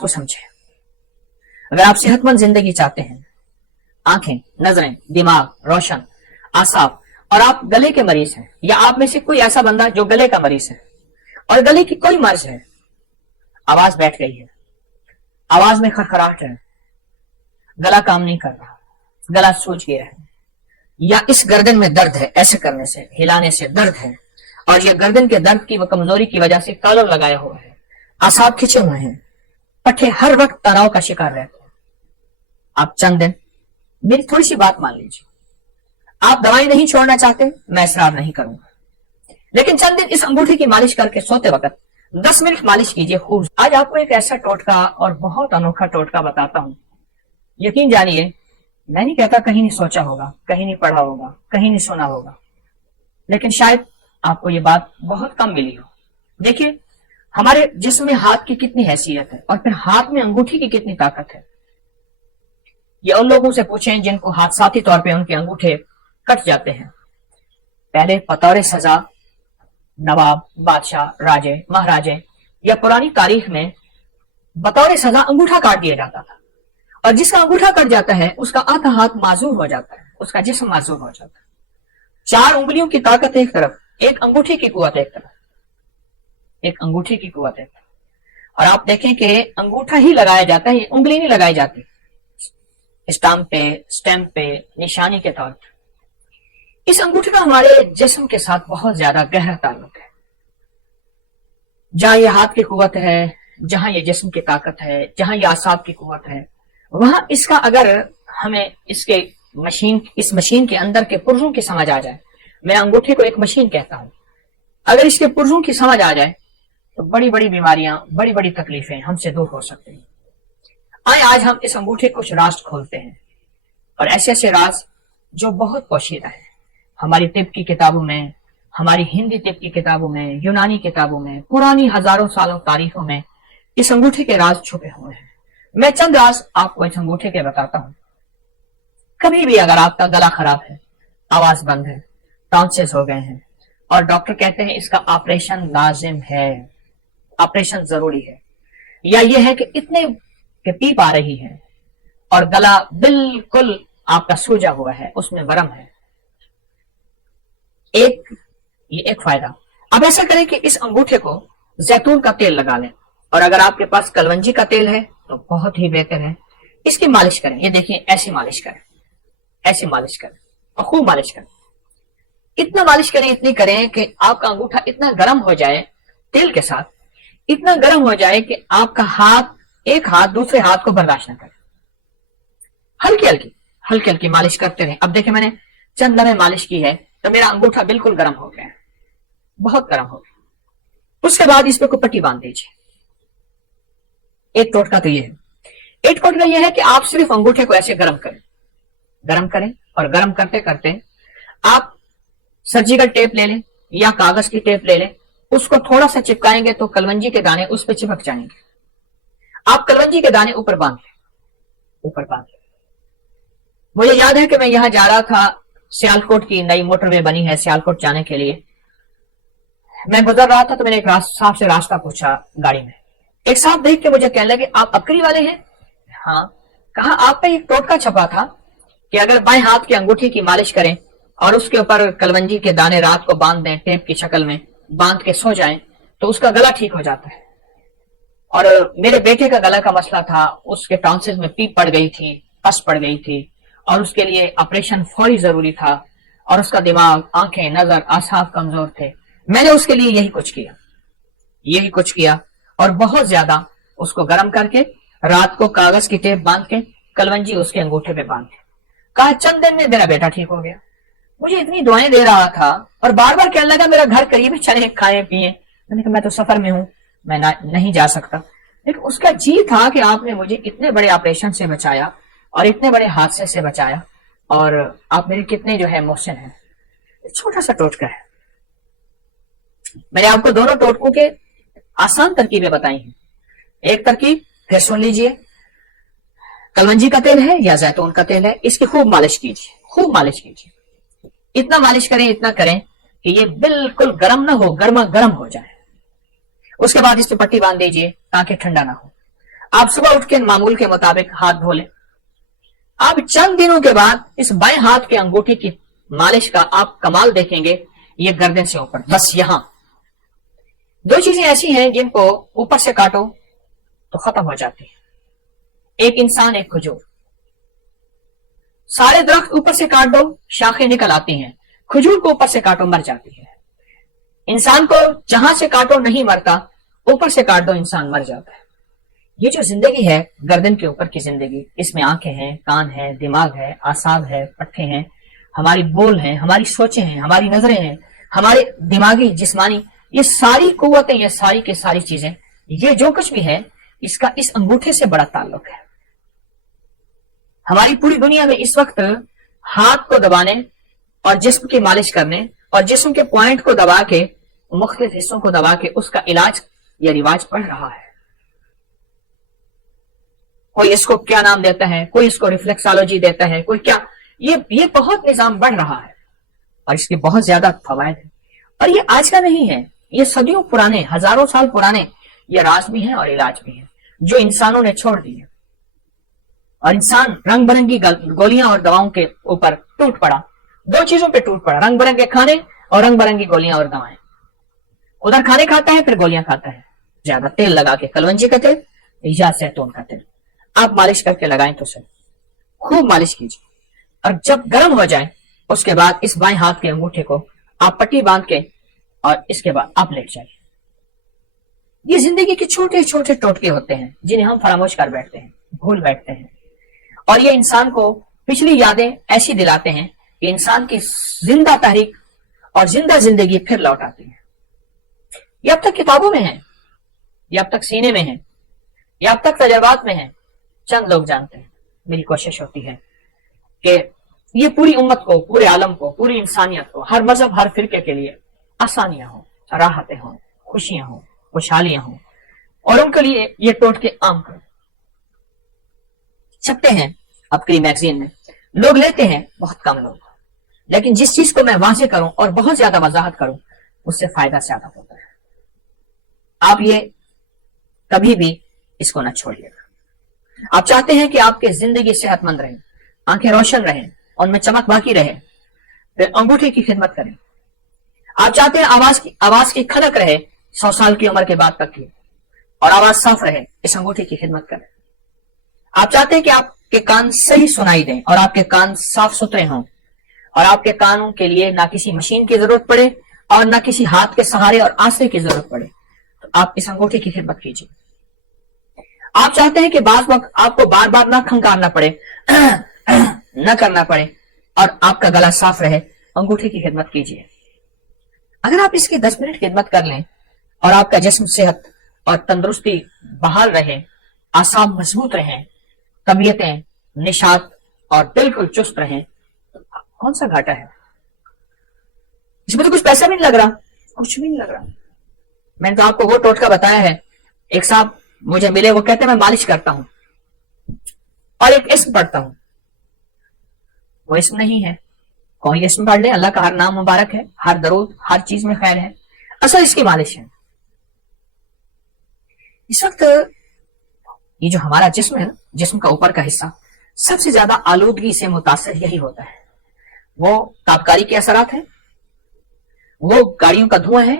کو سمجھیں. اگر آپ صحت مند زندگی چاہتے ہیں، آنکھیں، نظریں، دماغ روشن، اعصاب، اور آپ گلے کے مریض ہیں، یا آپ میں سے کوئی ایسا بندہ جو گلے کا مریض ہے اور گلے کی کوئی مرض ہے، آواز بیٹھ گئی ہے، آواز میں خرخراہٹ ہے، گلا کام نہیں کر رہا، گلا سوج گیا ہے، یا اس گردن میں درد ہے، ایسے کرنے سے، ہلانے سے درد ہے، اور یہ گردن کے درد کی و کمزوری کی وجہ سے کالر لگایا ہوا ہے، اعصاب کھچے ہوئے ہیں، پٹھے ہر وقت تناؤ کا شکار رہتے ہیں، آپ چند دن میری تھوڑی سی بات مان لیجیے. آپ دوائی نہیں چھوڑنا چاہتے، میں اصرار نہیں کروں گا، لیکن چند دن اس انگوٹھی کی مالش کر کے سوتے وقت 10 منٹ مالش کیجیے خوب. آج آپ کو ایک ایسا ٹوٹکا اور بہت انوکھا ٹوٹکا بتاتا ہوں. یقین جانیے، میں نہیں کہتا کہیں نہیں سوچا ہوگا، کہیں نہیں پڑھا ہوگا، کہیں نہیں سنا ہوگا، لیکن شاید آپ کو یہ بات بہت کم ملی ہو. دیکھیے، ہمارے جسم میں ہاتھ کی کتنی حیثیت ہے، اور پھر ہاتھ میں انگوٹھی کی کتنی طاقت ہے. یہ ان لوگوں سے پوچھیں جن کو حادثاتی طور پہ ان کے انگوٹھے کٹ جاتے ہیں. پہلے بطور سزا نواب، بادشاہ، راجے، مہاراجے یا پرانی تاریخ میں بطور سزا انگوٹھا کاٹ دیا جاتا تھا، اور جس کا انگوٹھا کٹ جاتا ہے اس کا آدھا ہاتھ معذور ہو جاتا ہے، اس کا جسم معذور ہو جاتا ہے. 4 انگلیوں کی طاقت ایک طرف، ایک انگوٹھی کی قوت ایک طرف، ایک انگوٹھی کی قوت ایک طرف. اور آپ دیکھیں کہ انگوٹھا ہی لگایا جاتا ہے، یہ انگلی نہیں لگائی جاتی اسٹیمپ پہ نشانی کے طور پر. اس انگوٹھے کا ہمارے جسم کے ساتھ بہت زیادہ گہرا تعلق ہے. جہاں یہ ہاتھ کی قوت ہے، جہاں یہ جسم کی طاقت ہے، جہاں یہ اعصاب کی قوت ہے، وہاں اس کا اگر ہمیں اس مشین کے اندر کے پرزوں کی سمجھ آ جائے، میں انگوٹھے کو ایک مشین کہتا ہوں، اگر اس کے پرزوں کی سمجھ آ جائے تو بڑی بڑی بیماریاں، بڑی بڑی تکلیفیں ہم سے دور ہو سکتی ہیں. آج ہم اس انگوٹھے کچھ راز کھولتے ہیں، اور ایسے ایسے راز جو بہت پوشیدہ ہیں. ہماری طب کی کتابوں میں، ہماری ہندی طب کی کتابوں میں، یونانی کتابوں میں، پرانی ہزاروں سالوں تاریخوں میں اس انگوٹھے کے راز چھپے ہوئے ہیں. میں چند راز آپ کو اس انگوٹھے کے بتاتا ہوں. کبھی بھی اگر آپ کا گلا خراب ہے، آواز بند ہے، ٹانسلز ہو گئے ہیں، اور ڈاکٹر کہتے ہیں اس کا آپریشن لازم ہے، آپریشن ضروری ہے، یا یہ ہے کہ اتنے کہ پیپ آ رہی ہے اور گلا بالکل آپ کا سوجا ہوا ہے، اس میں ورم ہے، یہ ایک فائدہ. اب ایسا کریں کہ اس انگوٹھے کو زیتون کا تیل لگا لیں، اور اگر آپ کے پاس کلونجی کا تیل ہے تو بہت ہی بہتر ہے. اس کی مالش کریں. یہ دیکھیں، ایسی مالش کریں، ایسی مالش کریں، اور خوب مالش کریں. اتنا مالش کریں، اتنی کریں کہ آپ کا انگوٹھا اتنا گرم ہو جائے، تیل کے ساتھ اتنا گرم ہو جائے کہ آپ کا ایک ہاتھ دوسرے ہاتھ کو برداشت نہ کرے. ہلکی ہلکی مالش کرتے رہیں. اب دیکھیں، میں نے چند لمحے مالش کی ہے تو میرا انگوٹھا بالکل گرم ہو گیا، بہت گرم ہو گیا. اس کے بعد اس پہ کوئی پٹی باندھ دیجیے. ایک ٹوٹکا تو یہ ہے. ایک ٹوٹکا یہ ہے کہ آپ صرف انگوٹھے کو ایسے گرم کریں، اور گرم کرتے کرتے آپ سرجیکل ٹیپ لے لیں یا کاغذ کی ٹیپ لے لیں، اس کو تھوڑا سا چپکائیں گے تو کلونجی کے دانے اس پہ چپک جائیں گے. آپ کلونجی کے دانے اوپر باندھ لیں. مجھے یاد ہے کہ میں یہاں جا رہا تھا، سیالکوٹ کی نئی موٹر وے بنی ہے سیالکوٹ جانے کے لیے. میں گزر رہا تھا تو میں نے ایک صاحب سے راستہ پوچھا گاڑی میں. ایک صاحب دیکھ کے مجھے کہنے لگے، آپ اکری والے ہیں؟ ہاں. کہا، آپ پہ ایک ٹوٹکا چھپا تھا کہ اگر بائیں ہاتھ کی انگوٹھی کی مالش کریں اور اس کے اوپر کلونجی کے دانے رات کو باندھ دیں، ٹیپ کی شکل میں باندھ کے سو جائیں تو اس کا گلا ٹھیک ہو جاتا ہے. اور میرے بیٹے کا گلا کا مسئلہ تھا، اس کے ٹانسلز میں پیپ پڑ گئی تھی، پس پڑ گئی تھی، اور اس کے لیے آپریشن فوری ضروری تھا، اور اس کا دماغ، آنکھیں، نظر، اعصاب کمزور تھے. میں نے اس کے لیے یہی کچھ کیا اور بہت زیادہ اس کو گرم کر کے رات کو کاغذ کی ٹیپ باندھ کے کلونجی اس کے انگوٹھے پہ باندھ کے کہا چند دن میں میرا بیٹا ٹھیک ہو گیا. مجھے اتنی دعائیں دے رہا تھا اور بار بار کہنے لگا میرا گھر قریب ہے، چلیں کھائیں پیئیں. میں نے کہا میں تو سفر میں ہوں، میں نہیں جا سکتا. لیکن اس کا جی تھا کہ آپ نے مجھے اتنے بڑے آپریشن سے بچایا اور اتنے بڑے حادثے سے بچایا، اور آپ میرے کتنے جو ہے محسن ہیں. چھوٹا سا ٹوٹکا ہے. میں نے آپ کو دونوں ٹوٹکوں کے آسان ترکیبیں بتائی ہیں. ایک ترکیب پھر سن لیجئے. کلونجی کا تیل ہے یا زیتون کا تیل ہے، اس کی خوب مالش کیجیے. اتنا مالش کریں، اتنا کریں کہ یہ بالکل گرم نہ ہو، گرما گرم ہو جائے. اس کے بعد اس پہ پٹی باندھ دیجیے تاکہ ٹھنڈا نہ ہو. آپ صبح اٹھ کے معمول کے مطابق ہاتھ دھو لیں. آپ چند دنوں کے بعد اس بائیں ہاتھ کے انگوٹھی کی مالش کا آپ کمال دیکھیں گے. یہ گردن سے اوپر بس یہاں دو چیزیں ایسی ہیں جن کو اوپر سے کاٹو تو ختم ہو جاتی ہے. ایک انسان، ایک کھجور. سارے درخت اوپر سے کاٹ دو شاخیں نکل آتی ہیں، کھجور کو اوپر سے کاٹو مر جاتی ہے. انسان کو جہاں سے کاٹو نہیں مرتا، اوپر سے کاٹ دو انسان مر جاتا ہے. یہ جو زندگی ہے گردن کے اوپر کی زندگی، اس میں آنکھیں ہیں، کان ہے، دماغ ہے، اعصاب ہے، پٹھے ہیں، ہماری بول ہیں، ہماری سوچیں ہیں، ہماری نظریں ہیں، ہمارے دماغی جسمانی یہ ساری قوتیں، یہ ساری کی ساری چیزیں، یہ جو کچھ بھی ہے اس کا اس انگوٹھے سے بڑا تعلق ہے. ہماری پوری دنیا میں اس وقت ہاتھ کو دبانے اور جسم کی مالش کرنے اور جسم کے پوائنٹ کو دبا کے، مختلف حصوں کو دبا کے اس کا علاج یا رواج بڑھ رہا ہے. کوئی اس کو کیا نام دیتا ہے، کوئی اس کو ریفلیکسالوجی دیتا ہے، کوئی کیا. یہ بہت نظام بڑھ رہا ہے اور اس کے بہت زیادہ فوائد ہیں. اور یہ آج کا نہیں ہے، یہ صدیوں پرانے، ہزاروں سال پرانے یہ راز بھی ہیں اور علاج بھی ہیں جو انسانوں نے چھوڑ دیے. اور انسان رنگ برنگی گولیاں اور دواؤں کے اوپر ٹوٹ پڑا. دو چیزوں پہ ٹوٹ پڑا، رنگ برنگے کھانے اور رنگ برنگی گولیاں اور دوائیں. ادھر کھانے کھاتا ہے، پھر گولیاں کھاتا ہے، زیادہ تیل لگا کے، کلونجی کا تیل یا زیتون کا تیل. آپ مالش کر کے لگائیں تو صحیح، خوب مالش کیجیے. اور جب گرم ہو جائے اس کے بعد اس بائیں ہاتھ کے انگوٹھے کو آپ پٹی باندھ کے اور اس کے بعد آپ لیٹ جائیے. یہ زندگی کے چھوٹے چھوٹے ٹوٹکے ہوتے ہیں جنہیں ہم فراموش کر بیٹھتے ہیں، بھول بیٹھتے ہیں. اور یہ انسان کو پچھلی یادیں ایسی دلاتے ہیں کہ انسان کی زندہ تحریک اور زندہ زندگی پھر لوٹ آتی ہے. یہ اب تک کتابوں میں ہے، یہ اب تک سینے میں ہے، یہ اب تک تجربات میں ہے. چند لوگ جانتے ہیں. میری کوشش ہوتی ہے کہ یہ پوری امت کو، پورے عالم کو، پوری انسانیت کو، ہر مذہب، ہر فرقے کے لیے آسانیاں ہوں، راحتیں ہوں، خوشیاں ہوں، خوشحالیاں ہوں، اور ان کے لیے یہ ٹوٹکے عام کریں. چھپتے ہیں اب کئی میگزین میں، لوگ لیتے ہیں بہت کم لوگ، لیکن جس چیز کو میں واضح کروں اور بہت زیادہ وضاحت کروں اس سے فائدہ زیادہ ہوتا ہے. آپ یہ کبھی بھی اس کو نہ چھوڑیے گا. آپ چاہتے ہیں کہ آپ کی زندگی صحت مند رہے، آنکھیں روشن رہیں، ان میں چمک باقی رہے، پھر انگوٹھے کی خدمت کریں. آپ چاہتے ہیں آواز کی کھنک رہے 100 سال کی عمر کے بعد تک کی، اور آواز صاف رہے، اس انگوٹھے کی خدمت کریں. آپ چاہتے ہیں کہ آپ کے کان صحیح سنائی دیں اور آپ کے کان صاف ستھرے ہوں، اور آپ کے کانوں کے لیے نہ کسی مشین کی ضرورت پڑے اور نہ کسی ہاتھ کے سہارے اور آسرے کی ضرورت پڑے، تو آپ اس انگوٹھے کی خدمت کیجیے. آپ چاہتے ہیں کہ بعض وقت آپ کو بار بار نہ کھنکارنا پڑے، نہ کرنا پڑے، اور آپ کا گلا صاف رہے، انگوٹھے کی خدمت کیجیے. اگر آپ اس کی 10 منٹ خدمت کر لیں اور آپ کا جسم صحت اور تندرستی بحال رہے، اعصاب مضبوط رہیں، طبیعتیں نشاط اور بالکل چست رہیں، کون سا گھاٹا ہے؟ اس میں تو کچھ پیسہ بھی نہیں لگ رہا، کچھ بھی نہیں لگ رہا. میں نے تو آپ کو وہ ٹوٹکا بتایا ہے. ایک صاحب مجھے ملے، وہ کہتے ہیں میں مالش کرتا ہوں اور ایک اسم پڑھتا ہوں. وہ اسم نہیں ہے، کوئی اسم پڑھ لے، اللہ کا ہر نام مبارک ہے، ہر درود ہر چیز میں خیر ہے، اصل اس کی مالش ہے. اس وقت یہ جو ہمارا جسم ہے، جسم کا اوپر کا حصہ، سب سے زیادہ آلودگی سے متاثر یہی ہوتا ہے. وہ تابکاری کے اثرات ہیں، وہ گاڑیوں کا دھواں ہے،